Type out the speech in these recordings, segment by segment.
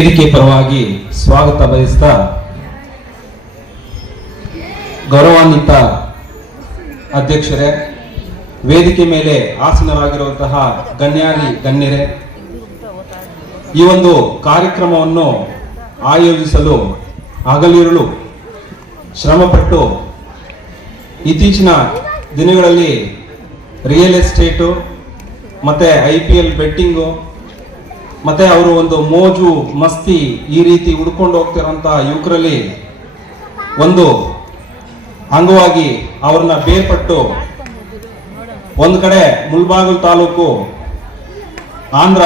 ವೇದಿಕೆ ಪರವಾಗಿ ಸ್ವಾಗತ ಬಯಸ್ತಾ ಗೌರವಾನ್ವಿತ ಅಧ್ಯಕ್ಷರೇ, ವೇದಿಕೆ ಮೇಲೆ ಆಸೀನರಾಗಿರುವಂತಹ ಗಣ್ಯರೇ, ಈ ಒಂದು ಕಾರ್ಯಕ್ರಮವನ್ನು ಆಯೋಜಿಸಲು ಹಗಲಿರುಳು ಶ್ರಮಪಟ್ಟು ಇತ್ತೀಚಿನ ದಿನಗಳಲ್ಲಿ ರಿಯಲ್ ಎಸ್ಟೇಟು ಮತ್ತೆ IPL ಬೆಟ್ಟಿಂಗು ಮತ್ತೆ ಅವರು ಒಂದು ಮೋಜು ಮಸ್ತಿ ಈ ರೀತಿ ಹುಡ್ಕೊಂಡು ಹೋಗ್ತಿರೋಂತಹ ಯುವಕರಲ್ಲಿ ಒಂದು ಅಂಗವಾಗಿ ಅವ್ರನ್ನ ಬೇರ್ಪಟ್ಟು ಒಂದು ಕಡೆ ಮುಳಬಾಗಿಲು ತಾಲೂಕು ಆಂಧ್ರ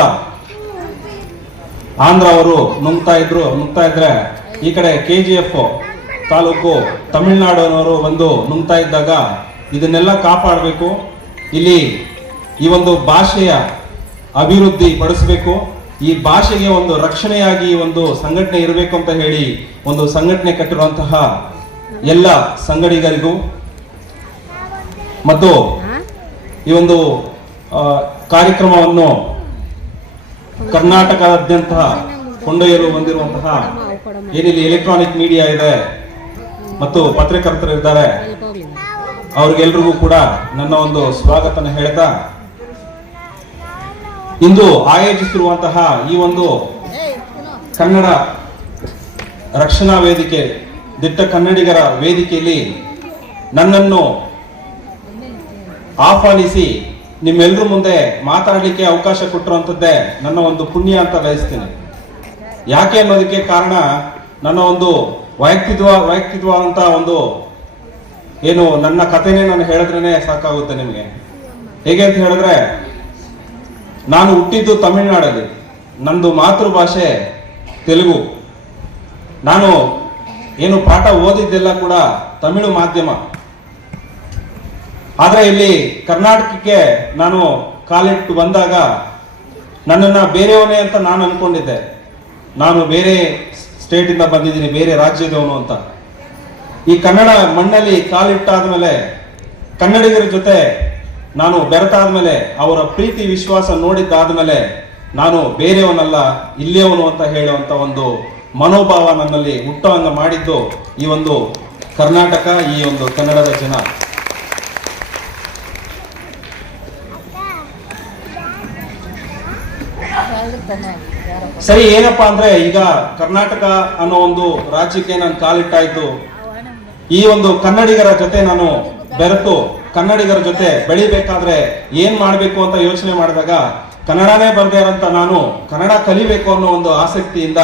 ಅವರು ನುಗ್ತಾ ಇದ್ರೆ ಈ ಕಡೆ KGF ತಾಲೂಕು ತಮಿಳುನಾಡಿನವರು ಒಂದು ನುಗ್ತಾ ಇದ್ದಾಗ ಇದನ್ನೆಲ್ಲ ಕಾಪಾಡಬೇಕು, ಇಲ್ಲಿ ಈ ಒಂದು ಭಾಷೆಯ ಅಭಿವೃದ್ಧಿ ಪಡಿಸಬೇಕು, ಈ ಭಾಷೆಗೆ ಒಂದು ರಕ್ಷಣೆಯಾಗಿ ಒಂದು ಸಂಘಟನೆ ಇರಬೇಕು ಅಂತ ಹೇಳಿ ಒಂದು ಸಂಘಟನೆ ಕಟ್ಟಿರುವಂತಹ ಎಲ್ಲ ಸಂಗಡಿಗರಿಗೂ ಮತ್ತು ಈ ಒಂದು ಕಾರ್ಯಕ್ರಮವನ್ನು ಕರ್ನಾಟಕದಾದ್ಯಂತ ಕೊಂಡೊಯ್ಯಲು ಹೊಂದಿರುವಂತಹ ಏನಿಲ್ಲಿ ಎಲೆಕ್ಟ್ರಾನಿಕ್ ಮೀಡಿಯಾ ಇದೆ ಮತ್ತು ಪತ್ರಕರ್ತರು ಇದ್ದಾರೆ, ಅವ್ರಿಗೆಲ್ರಿಗೂ ಕೂಡ ನನ್ನ ಒಂದು ಸ್ವಾಗತನ ಹೇಳ್ತಾ, ಇಂದು ಆಯೋಜಿಸಿರುವಂತಹ ಈ ಒಂದು ಕನ್ನಡ ರಕ್ಷಣಾ ವೇದಿಕೆ, ದಿಟ್ಟ ಕನ್ನಡಿಗರ ವೇದಿಕೆಯಲ್ಲಿ ನನ್ನನ್ನು ಆಹ್ವಾನಿಸಿ ನಿಮ್ಮೆಲ್ಲರ ಮುಂದೆ ಮಾತಾಡಲಿಕ್ಕೆ ಅವಕಾಶ ಕೊಟ್ಟಿರುವಂಥದ್ದೇ ನನ್ನ ಒಂದು ಪುಣ್ಯ ಅಂತ ಬಯಸ್ತೀನಿ. ಯಾಕೆ ಅನ್ನೋದಕ್ಕೆ ಕಾರಣ, ನನ್ನ ಒಂದು ವೈಯಕ್ತಿಕ ಅಂತ ಒಂದು ಏನು ನನ್ನ ಕಥೆನೇ ನಾನು ಹೇಳಿದ್ರೇನೆ ಸಾಕಾಗುತ್ತೆ ನಿಮಗೆ. ಹೇಗೆ ಅಂತ ಹೇಳಿದ್ರೆ, ನಾನು ಹುಟ್ಟಿದ್ದು ತಮಿಳುನಾಡಲ್ಲಿ, ನಂದು ಮಾತೃಭಾಷೆ ತೆಲುಗು, ನಾನು ಏನು ಪಾಠ ಓದಿದ್ದೆಲ್ಲ ಕೂಡ ತಮಿಳು ಮಾಧ್ಯಮ. ಆದ್ರೆ ಇಲ್ಲಿ ಕರ್ನಾಟಕಕ್ಕೆ ನಾನು ಕಾಲಿಟ್ಟು ಬಂದಾಗ ನನ್ನನ್ನ ಬೇರೆಯವನೇ ಅಂತ ನಾನು ಅನ್ಕೊಂಡಿದ್ದೆ. ನಾನು ಬೇರೆ ಸ್ಟೇಟ್ ಇಂದ ಬಂದಿದ್ದೀನಿ, ಬೇರೆ ರಾಜ್ಯದವನು ಅಂತ. ಈ ಕನ್ನಡ ಮಣ್ಣಲ್ಲಿ ಕಾಲಿಟ್ಟಾದ್ಮೇಲೆ, ಕನ್ನಡಿಗರ ಜೊತೆ ನಾನು ಬೆರೆತಾದ್ಮೇಲೆ, ಅವರ ಪ್ರೀತಿ ವಿಶ್ವಾಸ ನೋಡಿದ್ದಾದ್ಮೇಲೆ ನಾನು ಬೇರೆಯವನಲ್ಲ ಇಲ್ಲಿಯವನು ಅಂತ ಹೇಳುವಂತ ಒಂದು ಮನೋಭಾವ ನನ್ನಲ್ಲಿ ಹುಟ್ಟುವಂಗ ಮಾಡಿದ್ದು ಈ ಒಂದು ಕರ್ನಾಟಕ, ಈ ಒಂದು ಕನ್ನಡದ ಜನ. ಸರಿ, ಏನಪ್ಪಾ ಅಂದ್ರೆ, ಈಗ ಕರ್ನಾಟಕ ಅನ್ನೋ ಒಂದು ರಾಜ್ಯಕ್ಕೆ ನಾನು ಕಾಲಿಟ್ಟಾಯ್ತು. ಈ ಒಂದು ಕನ್ನಡಿಗರ ಜೊತೆ ನಾನು ಬೆರೆತು ಕನ್ನಡಿಗರ ಜೊತೆ ಬೆಳಿಬೇಕಾದ್ರೆ ಏನ್ ಮಾಡ್ಬೇಕು ಅಂತ ಯೋಚನೆ ಮಾಡಿದಾಗ, ಕನ್ನಡನೇ ಬರ್ದೇ ಇರೋಂತ ನಾನು ಕನ್ನಡ ಕಲಿಬೇಕು ಅನ್ನೋ ಒಂದು ಆಸಕ್ತಿಯಿಂದ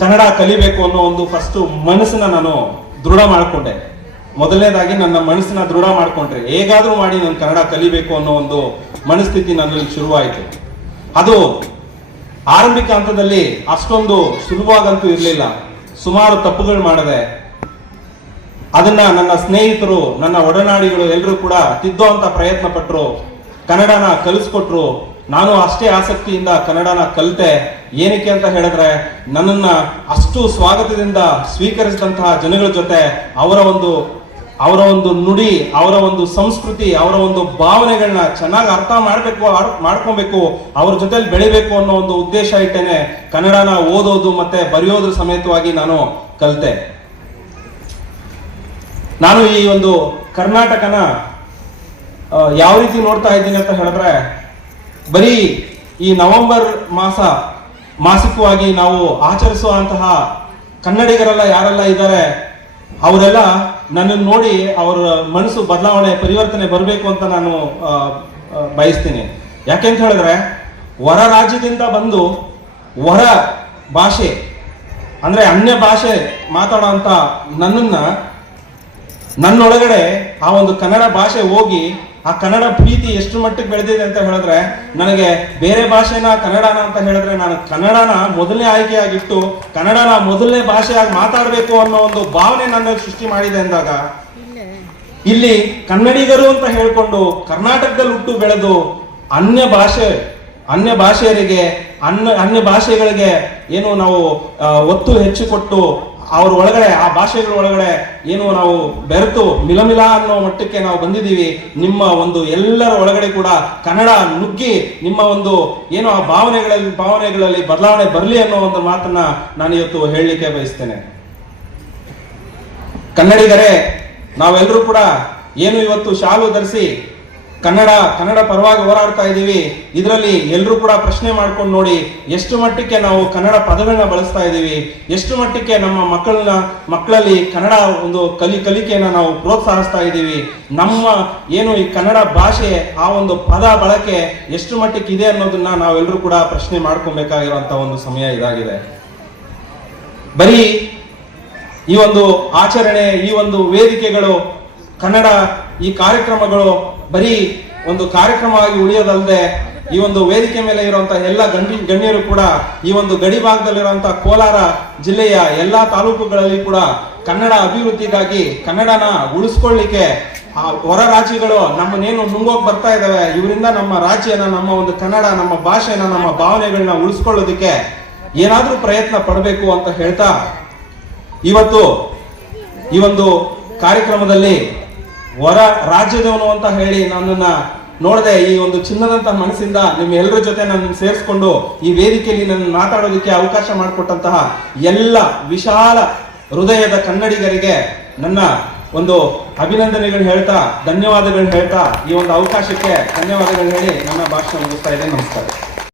ಕನ್ನಡ ಕಲಿಬೇಕು ಅನ್ನೋ ಒಂದು ಫಸ್ಟ್ ಮನಸ್ಸನ್ನ ನಾನು ದೃಢ ಮಾಡ್ಕೊಂಡೆ. ಮೊದಲನೇದಾಗಿ ನನ್ನ ಮನಸ್ಸನ್ನ ದೃಢ ಮಾಡ್ಕೊಂಡ್ರೆ ಹೇಗಾದ್ರೂ ಮಾಡಿ ನಾನು ಕನ್ನಡ ಕಲಿಬೇಕು ಅನ್ನೋ ಒಂದು ಮನಸ್ಥಿತಿ ನನ್ನಲ್ಲಿ ಶುರುವಾಯಿತು. ಅದು ಆರಂಭಿಕ ಹಂತದಲ್ಲಿ ಅಷ್ಟೊಂದು ಸುಲಭವಾಗಂತೂ ಇರಲಿಲ್ಲ. ಸುಮಾರು ತಪ್ಪುಗಳು ಮಾಡಿದೆ. ಅದನ್ನ ನನ್ನ ಸ್ನೇಹಿತರು, ನನ್ನ ಒಡನಾಡಿಗಳು ಎಲ್ಲರೂ ಕೂಡ ತಿದ್ದುವಂತ ಪ್ರಯತ್ನ ಪಟ್ಟರು, ಕನ್ನಡನ ಕಲಿಸ್ಕೊಟ್ರು. ನಾನು ಅಷ್ಟೇ ಆಸಕ್ತಿಯಿಂದ ಕನ್ನಡನ ಕಲಿತೆ. ಏನಕ್ಕೆ ಅಂತ ಹೇಳಿದ್ರೆ, ನನ್ನನ್ನ ಅಷ್ಟು ಸ್ವಾಗತದಿಂದ ಸ್ವೀಕರಿಸಿದಂತಹ ಜನಗಳ ಜೊತೆ ಅವರ ಒಂದು ನುಡಿ, ಅವರ ಒಂದು ಸಂಸ್ಕೃತಿ, ಅವರ ಒಂದು ಭಾವನೆಗಳನ್ನ ಚೆನ್ನಾಗಿ ಅರ್ಥ ಮಾಡ್ಕೊಬೇಕು, ಅವ್ರ ಜೊತೆಲಿ ಬೆಳಿಬೇಕು ಅನ್ನೋ ಒಂದು ಉದ್ದೇಶ ಇಟ್ಟೇನೆ ಕನ್ನಡನ ಓದೋದು ಮತ್ತೆ ಬರೆಯೋದ್ರ ಸಮೇತವಾಗಿ ನಾನು ಕಲಿತೆ. ನಾನು ಈ ಒಂದು ಕರ್ನಾಟಕನ ಯಾವ ರೀತಿ ನೋಡ್ತಾ ಇದ್ದೀನಿ ಅಂತ ಹೇಳಿದ್ರೆ, ಬರೀ ಈ ನವೆಂಬರ್ ಮಾಸಿಕವಾಗಿ ನಾವು ಆಚರಿಸುವಂತಹ ಕನ್ನಡಿಗರೆಲ್ಲ ಯಾರೆಲ್ಲ ಇದ್ದಾರೆ ಅವರೆಲ್ಲ ನನ್ನನ್ನು ನೋಡಿ ಅವರ ಮನಸ್ಸು ಬದಲಾವಣೆ, ಪರಿವರ್ತನೆ ಬರಬೇಕು ಅಂತ ನಾನು ಬಯಸ್ತೀನಿ. ಯಾಕೆಂತ ಹೇಳಿದ್ರೆ, ಹೊರ ರಾಜ್ಯದಿಂದ ಬಂದು ಹೊರ ಭಾಷೆ ಅಂದ್ರೆ ಅನ್ಯ ಭಾಷೆ ಮಾತಾಡೋಂಥ ನನ್ನೊಳಗಡೆ ಆ ಒಂದು ಕನ್ನಡ ಭಾಷೆ ಹೋಗಿ ಆ ಕನ್ನಡ ಪ್ರೀತಿ ಎಷ್ಟು ಮಟ್ಟಿಗೆ ಬೆಳೆದಿದೆ ಅಂತ ಹೇಳಿದ್ರೆ, ನನಗೆ ಬೇರೆ ಭಾಷೆನ ಕನ್ನಡನ ಅಂತ ಹೇಳಿದ್ರೆ ನಾನು ಕನ್ನಡನ ಮೊದಲನೇ ಆಯ್ಕೆಯಾಗಿಟ್ಟು ಕನ್ನಡನ ಮೊದಲನೇ ಭಾಷೆಯಾಗಿ ಮಾತಾಡಬೇಕು ಅನ್ನೋ ಒಂದು ಭಾವನೆ ನನ್ನಲ್ಲಿ ಸೃಷ್ಟಿ ಮಾಡಿದೆ ಅಂದಾಗ, ಇಲ್ಲಿ ಕನ್ನಡಿಗರು ಅಂತ ಹೇಳ್ಕೊಂಡು ಕರ್ನಾಟಕದಲ್ಲಿ ಹುಟ್ಟು ಬೆಳೆದು ಅನ್ಯ ಭಾಷೆಯರಿಗೆ ಅನ್ಯ ಭಾಷೆಗಳಿಗೆ ಏನು ನಾವು ಒತ್ತು ಹೆಚ್ಚು ಕೊಟ್ಟು ಅವ್ರ ಒಳಗಡೆ ಆ ಭಾಷೆಗಳ ಒಳಗಡೆ ಏನು ನಾವು ಬೆರೆತು ಮಿಲಮಿಲ ಅನ್ನೋ ಮಟ್ಟಕ್ಕೆ ನಾವು ಬಂದಿದ್ದೀವಿ. ನಿಮ್ಮ ಒಂದು ಎಲ್ಲರ ಒಳಗಡೆ ಕೂಡ ಕನ್ನಡ ನುಗ್ಗಿ ನಿಮ್ಮ ಒಂದು ಏನು ಆ ಭಾವನೆಗಳಲ್ಲಿ ಬದಲಾವಣೆ ಬರಲಿ ಅನ್ನೋ ಒಂದು ಮಾತನ್ನ ನಾನು ಇವತ್ತು ಹೇಳಲಿಕ್ಕೆ ಬಯಸ್ತೇನೆ. ಕನ್ನಡಿಗರೇ, ನಾವೆಲ್ಲರೂ ಕೂಡ ಏನು ಇವತ್ತು ಶಾಲು ಧರಿಸಿ ಕನ್ನಡ ಪರವಾಗಿ ಹೋರಾಡ್ತಾ ಇದ್ದೀವಿ. ಇದರಲ್ಲಿ ಎಲ್ಲರೂ ಕೂಡ ಪ್ರಶ್ನೆ ಮಾಡ್ಕೊಂಡು ನೋಡಿ, ಎಷ್ಟು ಮಟ್ಟಕ್ಕೆ ನಾವು ಕನ್ನಡ ಪದಗಳನ್ನ ಬಳಸ್ತಾ ಇದ್ದೀವಿ, ಎಷ್ಟು ಮಟ್ಟಕ್ಕೆ ನಮ್ಮ ಮಕ್ಕಳಲ್ಲಿ ಕನ್ನಡ ಒಂದು ಕಲಿಕೆಯನ್ನ ನಾವು ಪ್ರೋತ್ಸಾಹಿಸ್ತಾ ಇದ್ದೀವಿ, ನಮ್ಮ ಏನು ಈ ಕನ್ನಡ ಭಾಷೆ ಆ ಒಂದು ಪದ ಬಳಕೆ ಎಷ್ಟು ಮಟ್ಟಕ್ಕೆ ಇದೆ ಅನ್ನೋದನ್ನ ನಾವೆಲ್ಲರೂ ಕೂಡ ಪ್ರಶ್ನೆ ಮಾಡ್ಕೊಬೇಕಾಗಿರುವಂತ ಒಂದು ಸಮಯ ಇದಾಗಿದೆ. ಬರೀ ಈ ಒಂದು ಆಚರಣೆ, ಈ ಒಂದು ವೇದಿಕೆಗಳು, ಕನ್ನಡ ಈ ಕಾರ್ಯಕ್ರಮಗಳು ಬರೀ ಒಂದು ಕಾರ್ಯಕ್ರಮವಾಗಿ ಉಳಿಯೋದಲ್ಲದೆ ಈ ಒಂದು ವೇದಿಕೆ ಮೇಲೆ ಇರುವಂತಹ ಎಲ್ಲ ಗಣ್ಯರು ಕೂಡ ಈ ಒಂದು ಗಡಿ ಭಾಗದಲ್ಲಿರುವಂತಹ ಕೋಲಾರ ಜಿಲ್ಲೆಯ ಎಲ್ಲಾ ತಾಲೂಕುಗಳಲ್ಲಿ ಕೂಡ ಕನ್ನಡ ಅಭಿವೃದ್ಧಿಗಾಗಿ ಕನ್ನಡನ ಉಳಿಸ್ಕೊಳ್ಳಿಕ್ಕೆ ಹೊರ ರಾಜ್ಯಗಳು ನಮ್ಮನ್ನೇನು ನುಂಗೋಕ್ ಬರ್ತಾ ಇದಾವೆ, ಇವರಿಂದ ನಮ್ಮ ರಾಜ್ಯನ, ನಮ್ಮ ಒಂದು ಕನ್ನಡ, ನಮ್ಮ ಭಾಷೆನ, ನಮ್ಮ ಭಾವನೆಗಳನ್ನ ಉಳಿಸ್ಕೊಳ್ಳೋದಕ್ಕೆ ಏನಾದ್ರೂ ಪ್ರಯತ್ನ ಪಡಬೇಕು ಅಂತ ಹೇಳ್ತಾ ಇವತ್ತು ಈ ಒಂದು ಕಾರ್ಯಕ್ರಮದಲ್ಲಿ ಹೊರ ರಾಜ್ಯದವನು ಅಂತ ಹೇಳಿ ನನ್ನನ್ನ ನೋಡದೆ ಈ ಒಂದು ಚಿನ್ನದಂತ ಮನಸ್ಸಿಂದ ನಿಮ್ಮ ಎಲ್ಲರ ಜೊತೆ ನನ್ನ ಸೇರಿಸ್ಕೊಂಡು ಈ ವೇದಿಕೆಯಲ್ಲಿ ನನ್ನ ಮಾತಾಡೋದಕ್ಕೆ ಅವಕಾಶ ಮಾಡಿಕೊಟ್ಟಂತಹ ಎಲ್ಲ ವಿಶಾಲ ಹೃದಯದ ಕನ್ನಡಿಗರಿಗೆ ನನ್ನ ಒಂದು ಅಭಿನಂದನೆಗಳು ಹೇಳ್ತಾ, ಧನ್ಯವಾದಗಳು ಹೇಳ್ತಾ, ಈ ಒಂದು ಅವಕಾಶಕ್ಕೆ ಧನ್ಯವಾದಗಳು ಹೇಳಿ ನನ್ನ ಭಾಷಣ ಮುಗಿಸ್ತಾ ಇದ್ದೇನೆ. ನಮಸ್ಕಾರ.